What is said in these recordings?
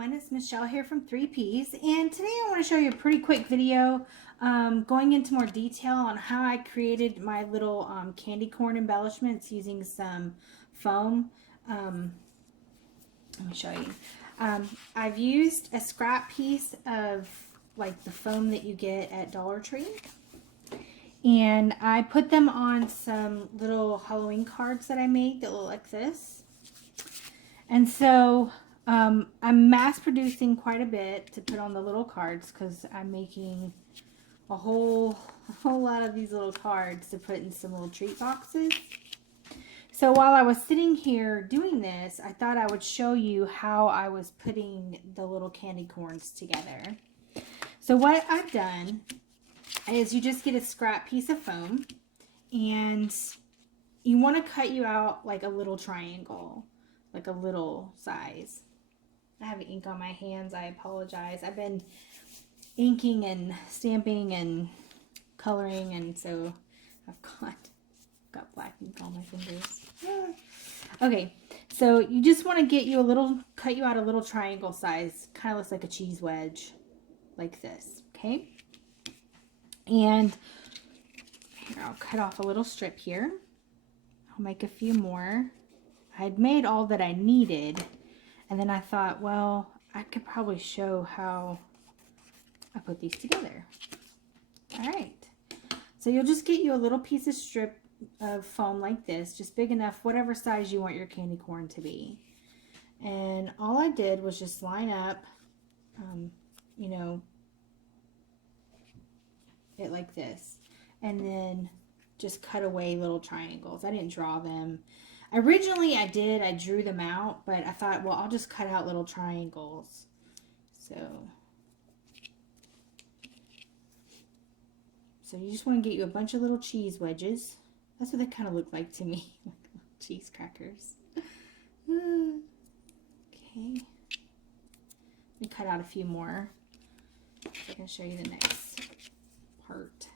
everyone, it's Michelle here from 3Ps, and today I want to show you a pretty quick video going into more detail on how I created my little candy corn embellishments using some foam. Let me show you. I've used a scrap piece of like the foam that you get at Dollar Tree, and I put them on some little Halloween cards that I made that look like this. And so I'm mass producing quite a bit to put on the little cards because I'm making a whole lot of these little cards to put in some little treat boxes. So while I was sitting here doing this, I thought I would show you how I was putting the little candy corns together. So what I've done is you just get a scrap piece of foam and you want to cut you out like a little triangle, like a little size. I have ink on my hands. I apologize. I've been inking and stamping and coloring, and so I've got black ink on my fingers. Okay, so you just want to cut you out a little triangle size. Kind of looks like a cheese wedge, like this. Okay, and here I'll cut off a little strip here. I'll make a few more. I had made all that I needed, and then I thought, well, I could probably show how I put these together. All right, so you'll just get you a little piece of strip of foam like this, just big enough, whatever size you want your candy corn to be. And all I did was just line up, you know, it like this, and then just cut away little triangles. I didn't draw them. Originally I drew them out, but I thought, well, I'll just cut out little triangles. So you just want to get you a bunch of little cheese wedges. That's what they kind of look like to me, like cheese crackers. Okay, let me cut out a few more so I can show you the next part.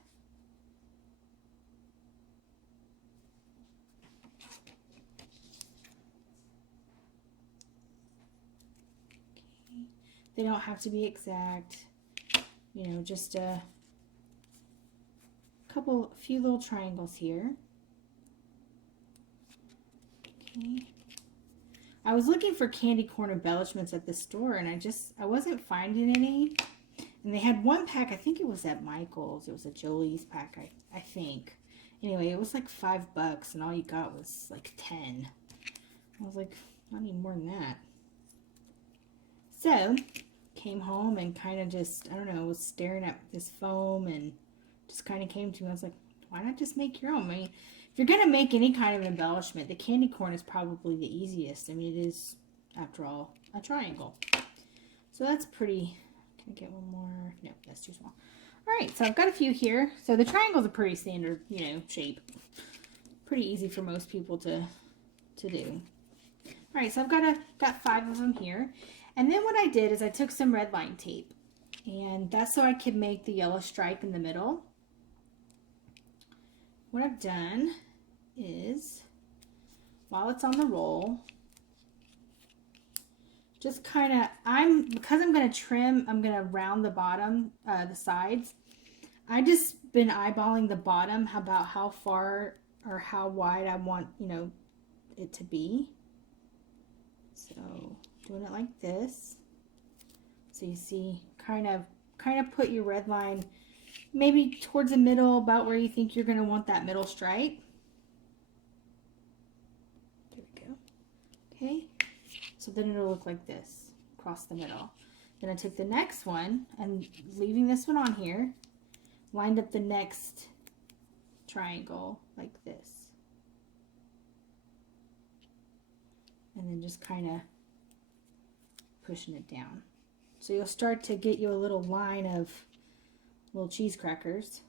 They don't have to be exact, you know, just a few little triangles here. Okay. I was looking for candy corn embellishments at the store, and I wasn't finding any. And they had one pack, I think it was at Michael's. It was a Jolie's pack, I think. Anyway, it was like $5, and all you got was like 10. I was like, I need more than that. So, came home and kind of just, I don't know, was staring at this foam and just kind of came to me. I was like, why not just make your own? I mean, if you're going to make any kind of embellishment, the candy corn is probably the easiest. I mean, it is, after all, a triangle. So that's pretty. Can I get one more? No, that's too small. All right, so I've got a few here. So the triangle's a pretty standard, you know, shape. Pretty easy for most people to do. All right, so I've got 5 of them here. And then what I did is I took some red line tape, and that's so I could make the yellow stripe in the middle. What I've done is, while it's on the roll, just kind of, because I'm going to trim, I'm going to round the bottom, the sides. I just been eyeballing the bottom, about how far or how wide I want, you know, it to be. So doing it like this. So you see, kind of put your red line maybe towards the middle, about where you think you're going to want that middle stripe. There we go. Okay. So then it'll look like this across the middle. Then I took the next one and, leaving this one on here, lined up the next triangle like this. And then just kind of pushing it down. So you'll start to get you a little line of little cheese crackers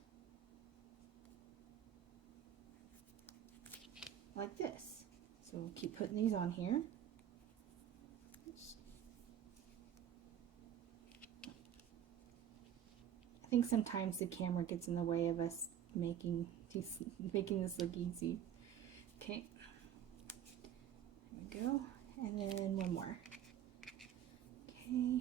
like this. So we'll keep putting these on here. I think sometimes the camera gets in the way of us making this look easy. Okay, there we go. And then one more. Okay.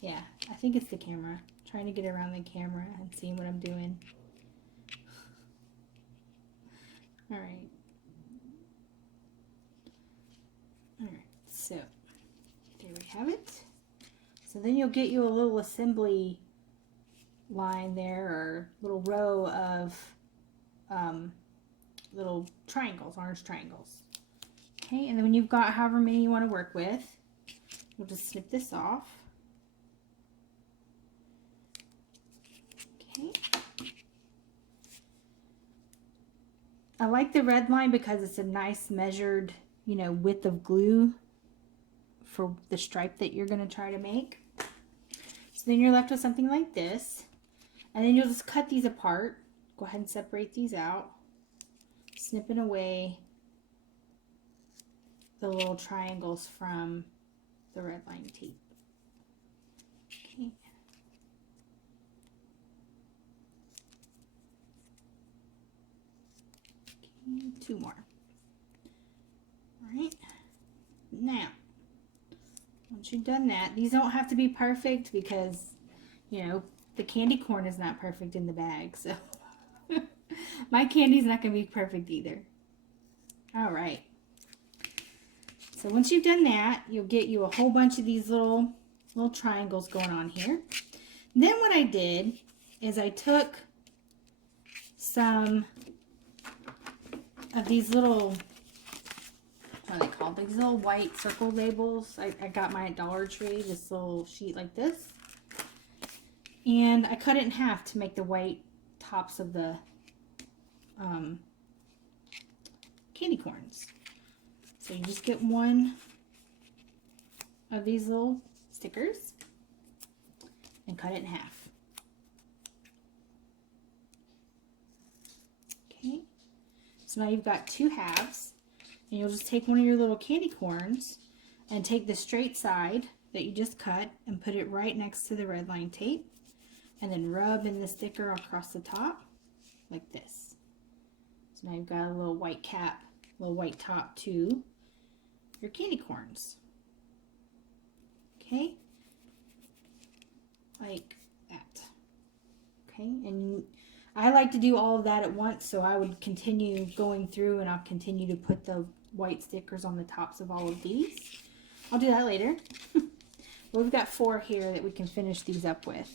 Yeah, I think it's the camera. I'm trying to get around the camera and seeing what I'm doing. All right. All right, so there we have it. So then you'll get you a little assembly line there, or little row of little triangles, orange triangles. Okay, and then when you've got however many you want to work with, we'll just snip this off. Okay. I like the red line because it's a nice measured, you know, width of glue for the stripe that you're going to try to make. So then you're left with something like this, and then you'll just cut these apart. Go ahead and separate these out, snipping away the little triangles from the red line tape. Okay. Okay, 2 more. All right. Now, once you've done that, these don't have to be perfect because, you know, the candy corn is not perfect in the bag, so my candy's not going to be perfect either. All right. So once you've done that, you'll get you a whole bunch of these little triangles going on here. And then what I did is I took some of these little, what are they called? These little white circle labels. I got mine at Dollar Tree, this little sheet like this. And I cut it in half to make the white tops of the candy corns. So you just get one of these little stickers and cut it in half. Okay, so now you've got 2 halves, and you'll just take one of your little candy corns and take the straight side that you just cut and put it right next to the red line tape, and then rub in the sticker across the top like this. So now you've got a little white cap, little white top to your candy corns. Okay, like that. Okay, and I like to do all of that at once, so I would continue going through and I'll continue to put the white stickers on the tops of all of these. I'll do that later. But we've got 4 here that we can finish these up with.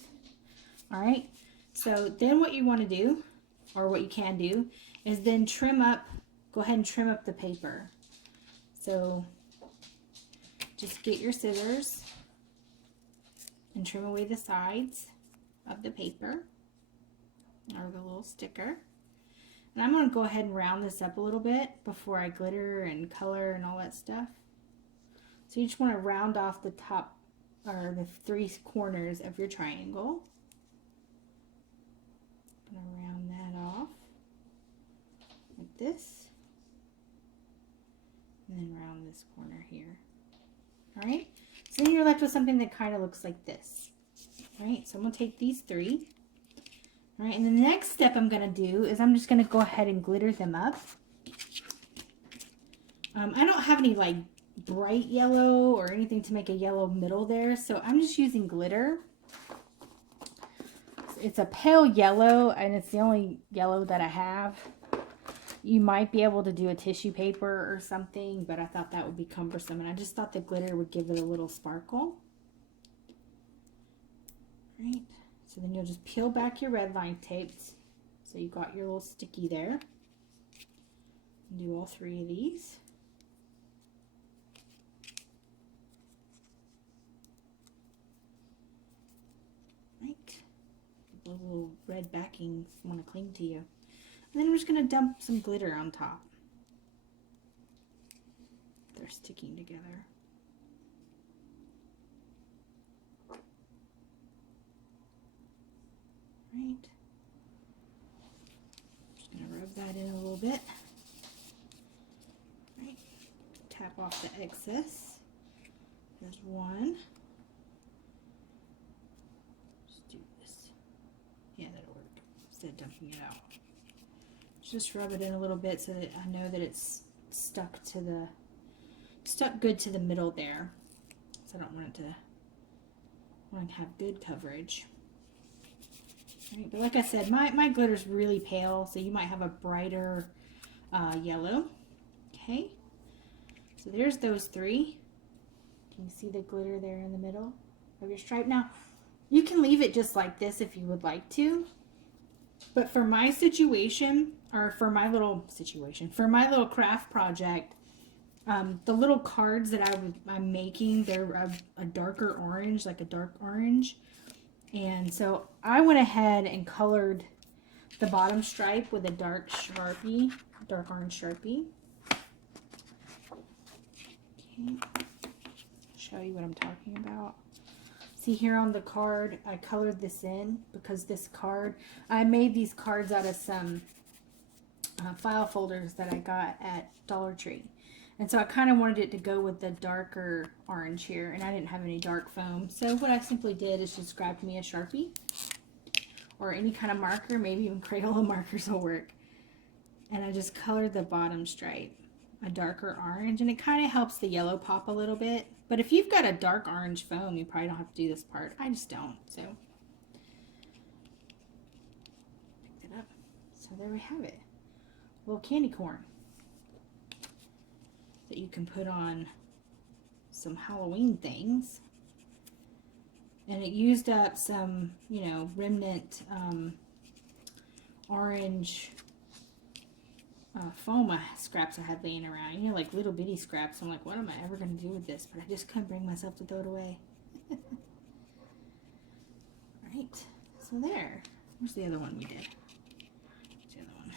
All right, so then what you want to do, or what you can do, is then trim up, go ahead and trim up the paper. So just get your scissors and trim away the sides of the paper, or the little sticker. And I'm going to go ahead and round this up a little bit before I glitter and color and all that stuff. So you just want to round off the top, or the 3 corners of your triangle. I'm going to round that off like this, and then round this corner here. All right, so then you're left with something that kind of looks like this. All right, so I'm going to take these 3. All right, and the next step I'm going to do is I'm just going to go ahead and glitter them up. I don't have any like bright yellow or anything to make a yellow middle there, so I'm just using glitter. It's a pale yellow, and it's the only yellow that I have. You might be able to do a tissue paper or something, but I thought that would be cumbersome, and I just thought the glitter would give it a little sparkle. Right, so then you'll just peel back your red line tapes, so you got your little sticky there. Do all 3 of these. Right, the little red backings want to cling to you. And then I'm just going to dump some glitter on top. They're sticking together. Right. Just going to rub that in a little bit. Right. Tap off the excess. There's one. Let's do this. Yeah, that'll work. Instead of dumping it out. Just rub it in a little bit so that I know that it's stuck good to the middle there. So I don't want to have good coverage. All right, but like I said, my glitter's really pale, so you might have a brighter yellow. Okay, so there's those three. Can you see the glitter there in the middle of your stripe? Now, you can leave it just like this if you would like to, but for my situation, or for my little craft project, the little cards that I'm making, they're a darker orange, like a dark orange. And so I went ahead and colored the bottom stripe with a dark orange Sharpie. Okay. Show you what I'm talking about. See here on the card, I colored this in because this card, I made these cards out of some file folders that I got at Dollar Tree. And so I kind of wanted it to go with the darker orange here, and I didn't have any dark foam. So what I simply did is just grabbed me a Sharpie or any kind of marker, maybe even Crayola markers will work. And I just colored the bottom stripe a darker orange, and it kind of helps the yellow pop a little bit. But if you've got a dark orange foam, you probably don't have to do this part. I just don't, so. Picked it up. So there we have it. A little candy corn that you can put on some Halloween things. And it used up some, you know, remnant orange foam scraps I had laying around. You know, like little bitty scraps. I'm like, what am I ever going to do with this? But I just couldn't bring myself to throw it away. Right. So there. Where's the other one we did? Where's the other one?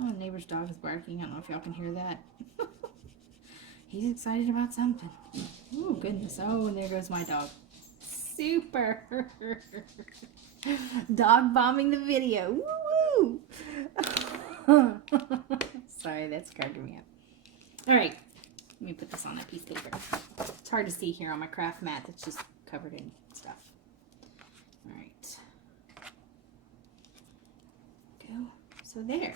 Oh, the neighbor's dog is barking. I don't know if y'all can hear that. He's excited about something. Oh, goodness. Oh, and there goes my dog. Super. Dog bombing the video. Woo woo. Sorry, that's cracking me up. All right. Let me put this on that piece of paper. It's hard to see here on my craft mat that's just covered in stuff. All right. Go. So there.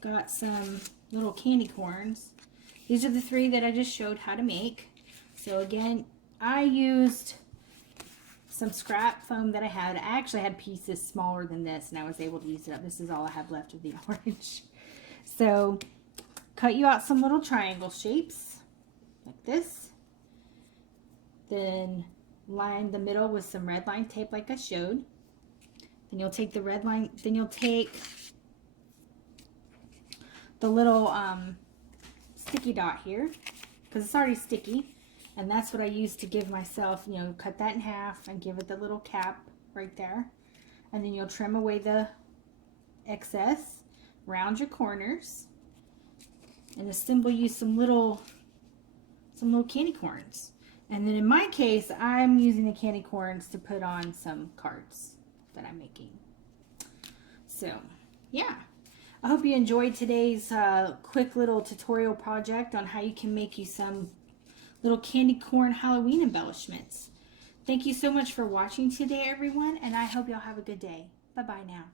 Got some little candy corns. These are the three that I just showed how to make. So again, I used some scrap foam that I had. I actually had pieces smaller than this, and I was able to use it up. This is all I have left of the orange. So cut you out some little triangle shapes like this. Then line the middle with some red line tape like I showed. Then you'll take the red line, then you'll take the little sticky dot here, because it's already sticky, and that's what I used to give myself, you know, cut that in half and give it the little cap right there. And then you'll trim away the excess, round your corners, and assemble you some little candy corns. And then in my case, I'm using the candy corns to put on some cards that I'm making. So yeah, I hope you enjoyed today's quick little tutorial project on how you can make you some little candy corn Halloween embellishments. Thank you so much for watching today, everyone, and I hope y'all have a good day. Bye-bye now.